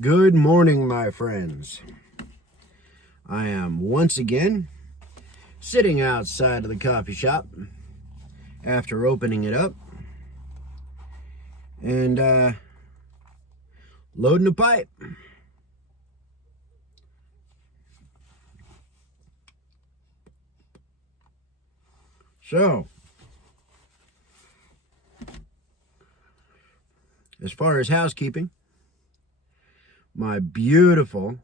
Good morning, my friends. I am once again sitting outside of the coffee shop after opening it up and loading a pipe. So, as far as housekeeping, my beautiful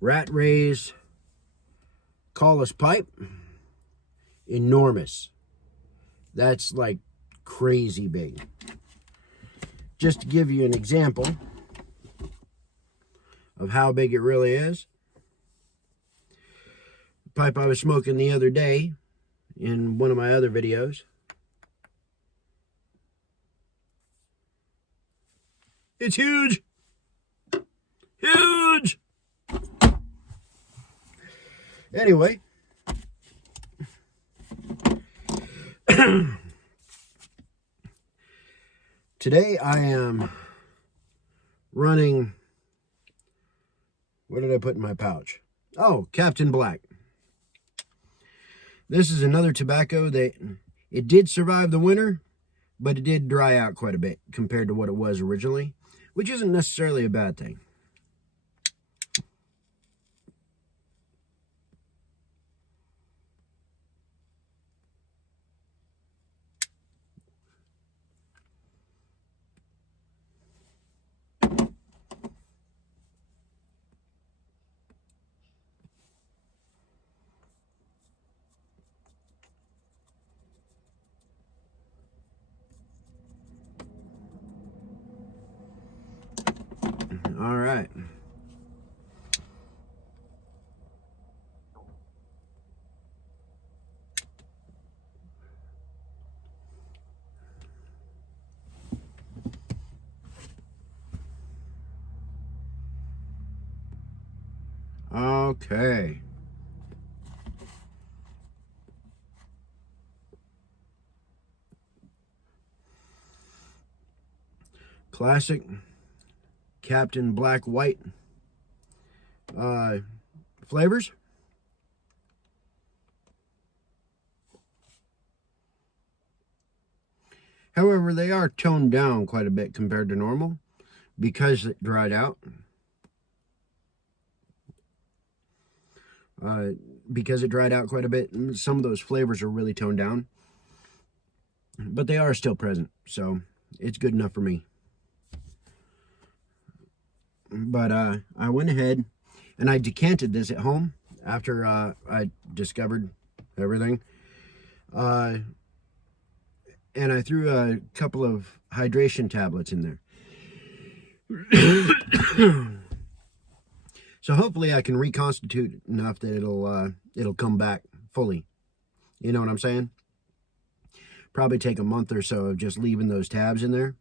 rat raised Collis pipe, enormous. That's like crazy big. Just to give you an example of how big it really is, the pipe I was smoking the other day in one of my other videos, it's huge. Huge. Anyway, today I am running, what did I put in my pouch? Oh, Captain Black. This is another tobacco that it did survive the winter, but it did dry out quite a bit compared to what it was originally, which isn't necessarily a bad thing. All right. Okay. Classic Captain Black White flavors. However, they are toned down quite a bit compared to normal because it dried out. Because it dried out quite a bit, some of those flavors are really toned down. But they are still present, so it's good enough for me. But I went ahead and I decanted this at home after I discovered everything. And I threw a couple of hydration tablets in there. So hopefully I can reconstitute enough that it'll come back fully. You know what I'm saying? Probably take a month or so of just leaving those tabs in there.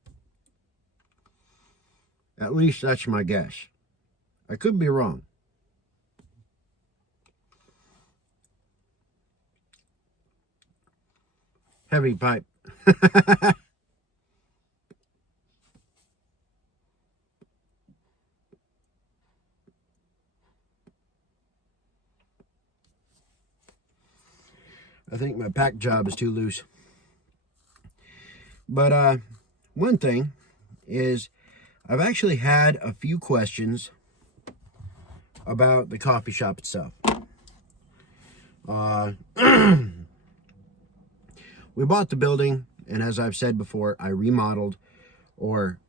At least that's my guess. I could be wrong. Heavy pipe. I think my pack job is too loose. But one thing is I've actually had a few questions about the coffee shop itself. We bought the building, and as I've said before, I remodeled, or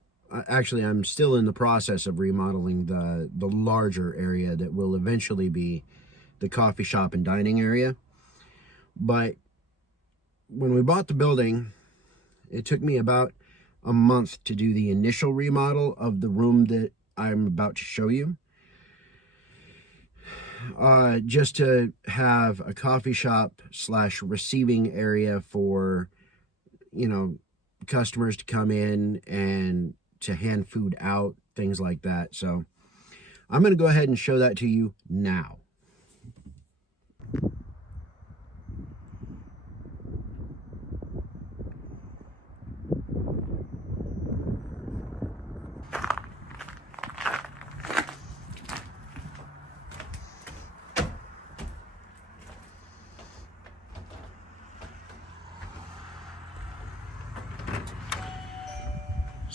actually I'm still in the process of remodeling the larger area that will eventually be the coffee shop and dining area. But when we bought the building, it took me about a month to do the initial remodel of the room that I'm about to show you. Just to have a coffee shop / receiving area for, you know, customers to come in and to hand food out, things like that. So I'm going to go ahead and show that to you now.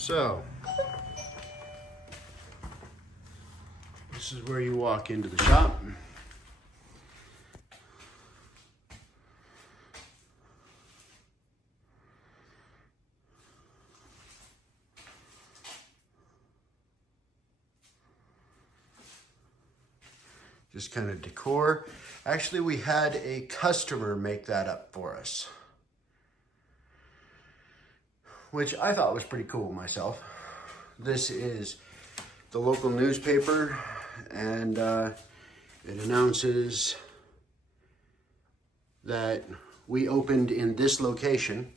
So, this is where you walk into the shop. Just kind of decor. Actually, we had a customer make that up for us, which I thought was pretty cool myself. This is the local newspaper, and it announces that we opened in this location.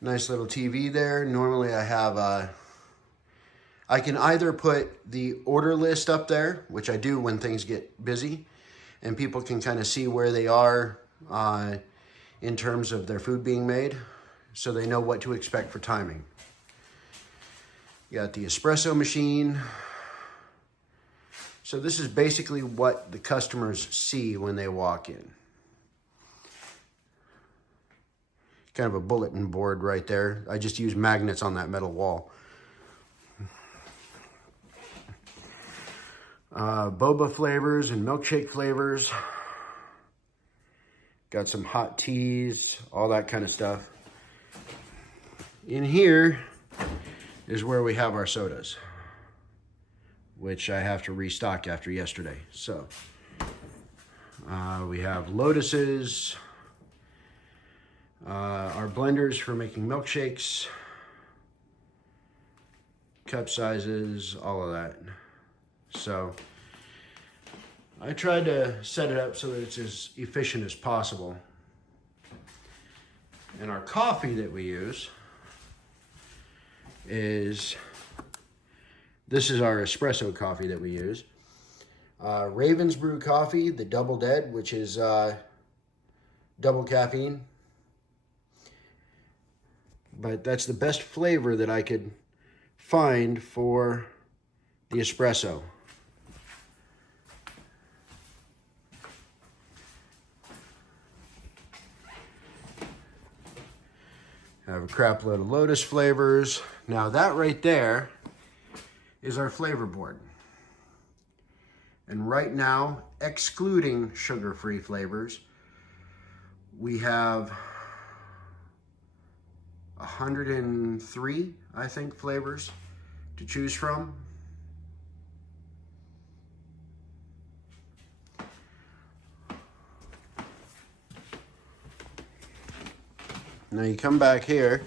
Nice little TV there. Normally I have I can either put the order list up there, which I do when things get busy, and people can kind of see where they are in terms of their food being made, so they know what to expect for timing. You got the espresso machine. So this is basically what the customers see when they walk in. Kind of a bulletin board right there. I just use magnets on that metal wall. Boba flavors and milkshake flavors. Got some hot teas, all that kind of stuff. In here is where we have our sodas, which I have to restock after yesterday. So we have Lotuses, our blenders for making milkshakes, cup sizes, all of that. So I tried to set it up so that it's as efficient as possible. And our coffee that we use is, this is our espresso coffee that we use. Raven's Brew coffee, the Double Dead, which is double caffeine. But that's the best flavor that I could find for the espresso. I have a crap load of Lotus flavors. Now that right there is our flavor board. And right now, excluding sugar-free flavors, we have 103, I think, flavors to choose from. Now you come back here.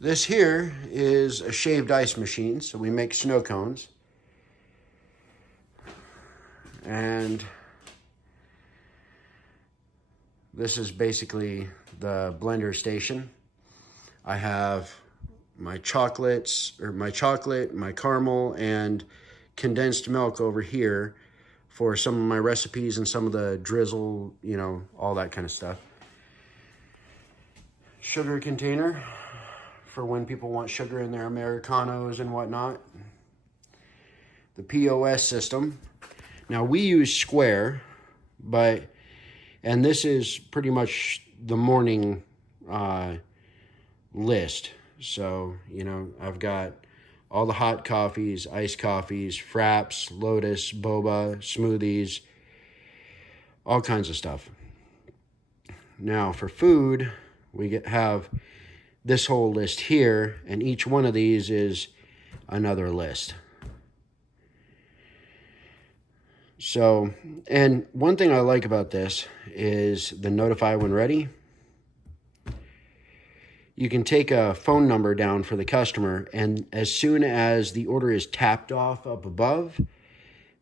This here is a shaved ice machine, so we make snow cones. And this is basically the blender station. I have my chocolates, or my chocolate, my caramel, and condensed milk over here for some of my recipes and some of the drizzle, you know, all that kind of stuff. Sugar container for when people want sugar in their Americanos and whatnot. The POS system. Now we use Square, and this is pretty much the morning list. So, you know, I've got all the hot coffees, iced coffees, fraps, Lotus, boba, smoothies, all kinds of stuff. Now for food, we have this whole list here, and each one of these is another list. So, and one thing I like about this is the notify when ready. You can take a phone number down for the customer, and as soon as the order is tapped off up above,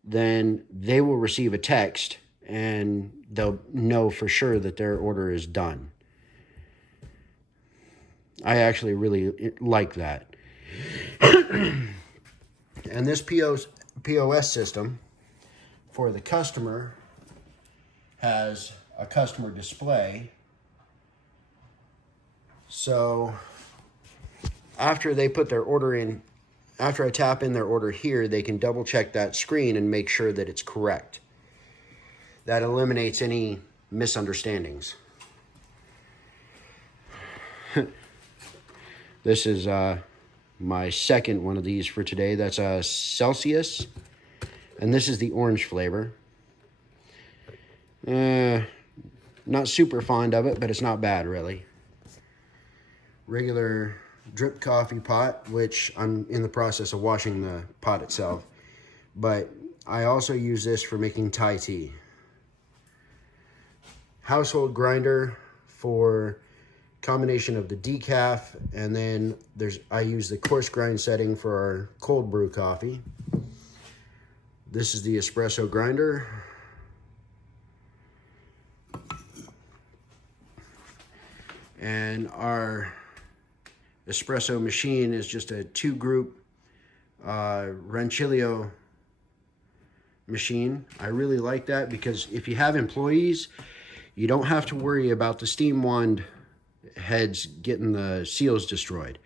then they will receive a text and they'll know for sure that their order is done. I actually really like that. And this POS system for the customer has a customer display. So after they put their order in, after I tap in their order here, they can double check that screen and make sure that it's correct. That eliminates any misunderstandings. This is my second one of these for today. That's a Celsius, and this is the orange flavor. Not super fond of it, but it's not bad, really. Regular drip coffee pot, which I'm in the process of washing the pot itself. But I also use this for making Thai tea. Household grinder for combination of the decaf, and then I use the coarse grind setting for our cold brew coffee. This is the espresso grinder. And our espresso machine is just a 2-group Rancilio machine. I really like that because if you have employees, you don't have to worry about the steam wand heads getting the seals destroyed,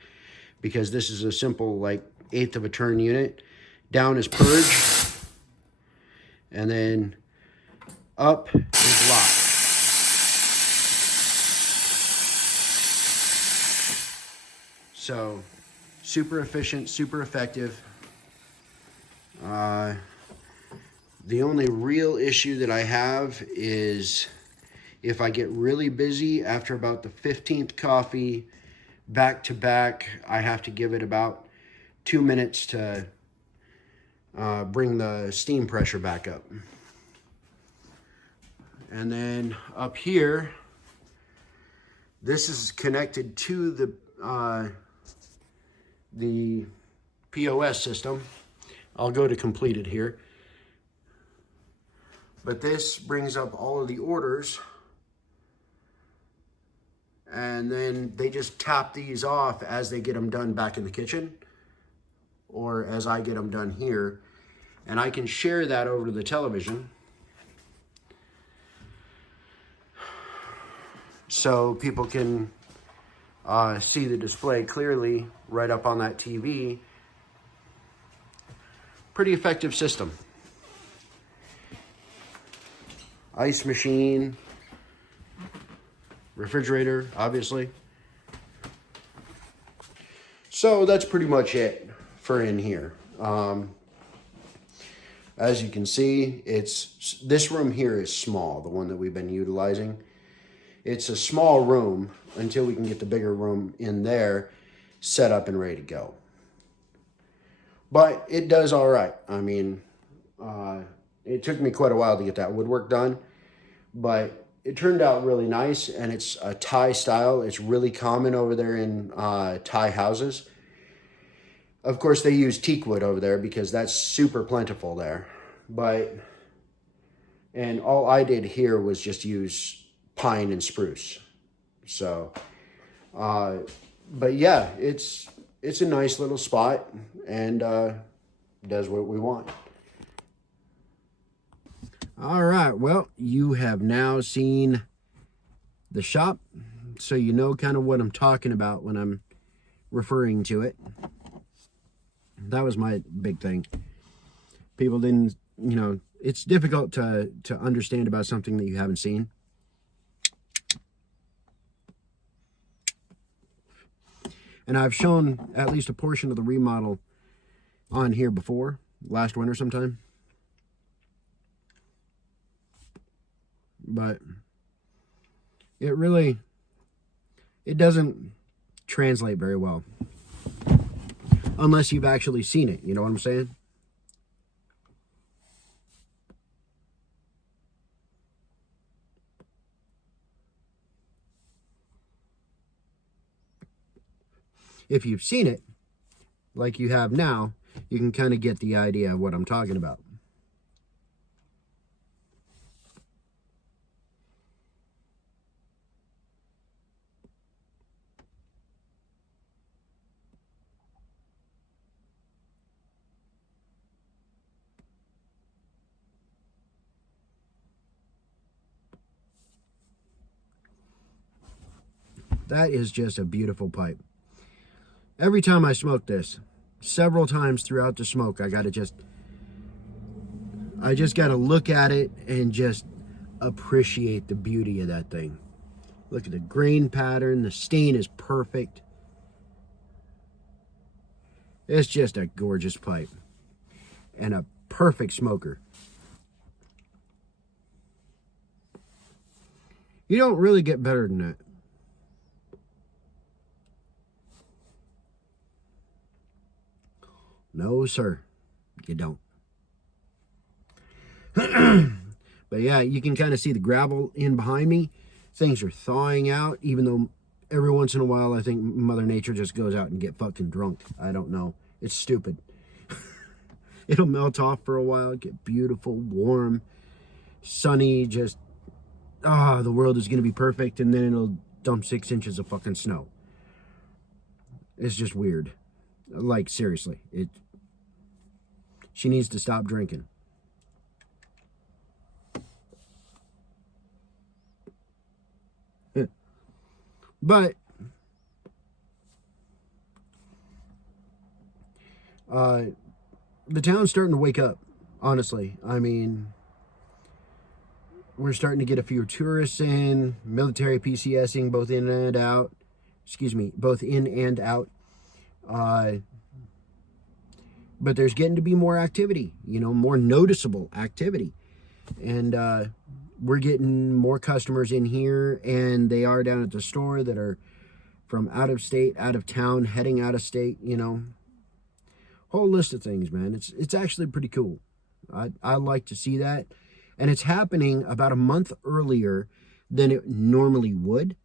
because this is a simple, like, 1/8 of a turn unit. Down is purge, and then up is lock. So super efficient, super effective. The only real issue that I have is if I get really busy after about the 15th coffee back to back, I have to give it about 2 minutes to bring the steam pressure back up. And then up here, this is connected to the POS system. I'll go to completed here. But this brings up all of the orders, and then they just tap these off as they get them done back in the kitchen, or as I get them done here, and I can share that over to the television so people can see the display clearly right up on that TV. Pretty effective system. Ice machine, refrigerator, obviously. So that's pretty much it for in here. As you can see, this room here is small, the one that we've been utilizing. It's a small room until we can get the bigger room in there set up and ready to go. But it does all right. I mean, it took me quite a while to get that woodwork done, but it turned out really nice, and it's a Thai style. It's really common over there in Thai houses. Of course, they use teak wood over there because that's super plentiful there. And all I did here was just use pine and spruce. So, but yeah, it's a nice little spot, and does what we want. All right, well, you have now seen the shop, so you know kind of what I'm talking about when I'm referring to it. That was my big thing. People didn't, it's difficult to understand about something that you haven't seen. And I've shown at least a portion of the remodel on here before, last winter sometime. But it doesn't translate very well unless you've actually seen it. You know what I'm saying? If you've seen it, like you have now, you can kind of get the idea of what I'm talking about. That is just a beautiful pipe. Every time I smoke this, several times throughout the smoke, I just got to look at it and just appreciate the beauty of that thing. Look at the grain pattern. The stain is perfect. It's just a gorgeous pipe. And a perfect smoker. You don't really get better than that. No, sir. You don't. But yeah, you can kind of see the gravel in behind me. Things are thawing out, even though every once in a while I think Mother Nature just goes out and get fucking drunk. I don't know. It's stupid. It'll melt off for a while, get beautiful, warm, sunny, just, the world is going to be perfect, and then it'll dump 6 inches of fucking snow. It's just weird. Like, seriously. She needs to stop drinking. But the town's starting to wake up, honestly. I mean, we're starting to get a few tourists in, military PCSing both in and out. Excuse me, both in and out. But there's getting to be more activity, more noticeable activity. And we're getting more customers in here, and they are down at the store that are from out of state, out of town, heading out of state, Whole list of things, man. It's actually pretty cool. I like to see that. And it's happening about a month earlier than it normally would.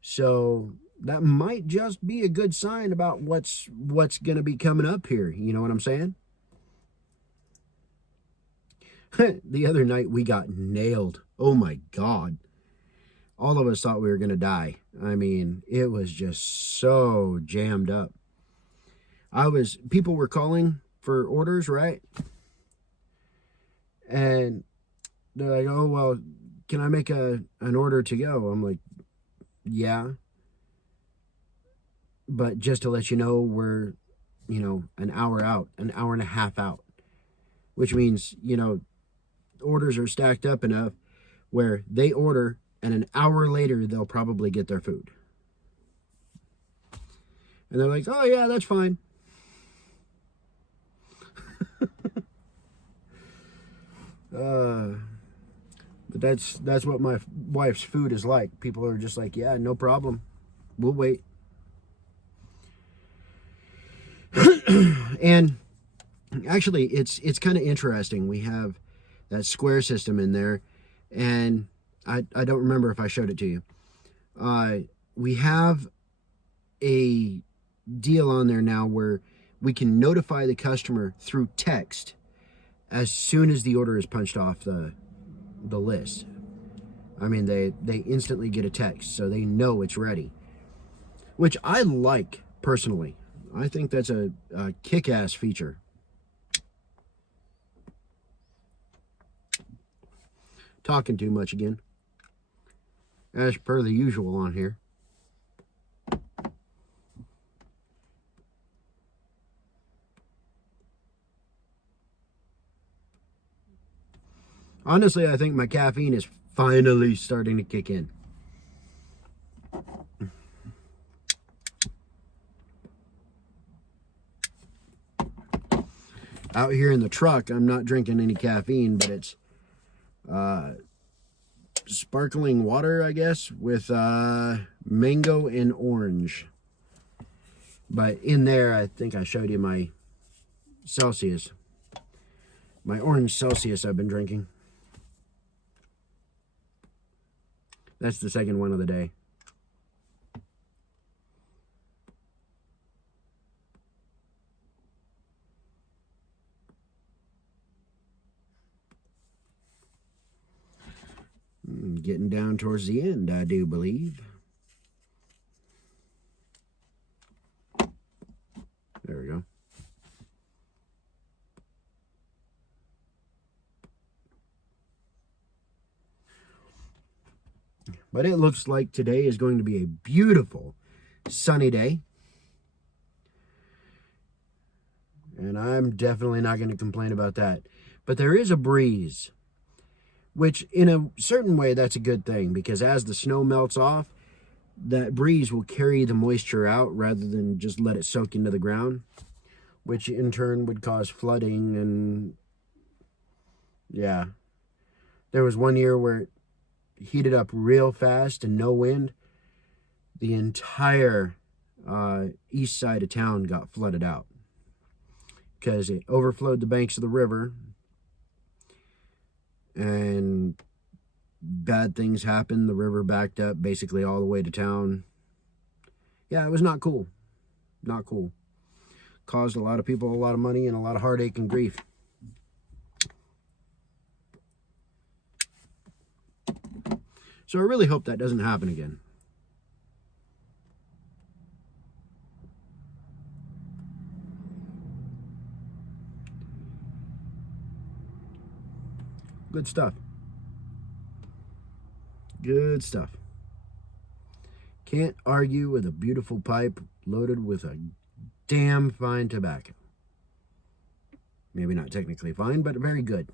So that might just be a good sign about what's going to be coming up here. You know what I'm saying? The other night we got nailed. Oh my God. All of us thought we were going to die. I mean, it was just so jammed up. People were calling for orders, right? And they're like, oh, well, can I make an order to go? I'm like, yeah. But just to let you know, we're, an hour out, an hour and a half out, which means, orders are stacked up enough where they order and an hour later they'll probably get their food. And they're like, oh yeah, that's fine. But that's what my wife's food is like. People are just like, yeah, no problem. We'll wait. And actually, it's kind of interesting. We have that square system in there, and I don't remember if I showed it to you. We have a deal on there now where we can notify the customer through text as soon as the order is punched off the list. I mean, they instantly get a text, so they know it's ready, which I like personally. I think that's a kick-ass feature. Talking too much again, as per the usual on here. Honestly, I think my caffeine is finally starting to kick in. Out here in the truck, I'm not drinking any caffeine, but it's sparkling water, I guess, with mango and orange. But in there, I think I showed you my Celsius. My orange Celsius I've been drinking. That's the second one of the day. Getting down towards the end, I do believe. There we go. But it looks like today is going to be a beautiful sunny day. And I'm definitely not going to complain about that. But there is a breeze. which in a certain way, that's a good thing, because as the snow melts off, that breeze will carry the moisture out rather than just let it soak into the ground, which in turn would cause flooding. And yeah, there was one year where it heated up real fast and no wind. The entire east side of town got flooded out because it overflowed the banks of the river, and bad things happened. The river backed up basically all the way to town. Yeah, it was not cool. Not cool. Caused a lot of people a lot of money and a lot of heartache and grief. So I really hope that doesn't happen again. Good stuff. Good stuff. Can't argue with a beautiful pipe loaded with a damn fine tobacco. Maybe not technically fine, but very good.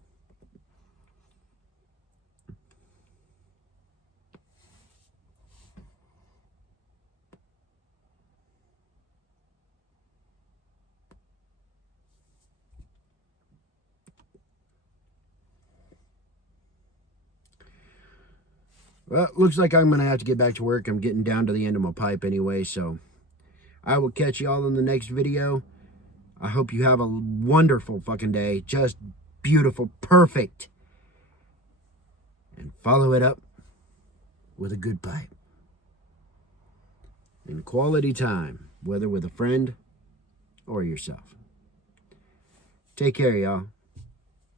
Well, looks like I'm going to have to get back to work. I'm getting down to the end of my pipe anyway, so I will catch y'all in the next video. I hope you have a wonderful fucking day. Just beautiful, perfect. And follow it up with a good pipe. And quality time, whether with a friend or yourself. Take care, y'all.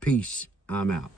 Peace. I'm out.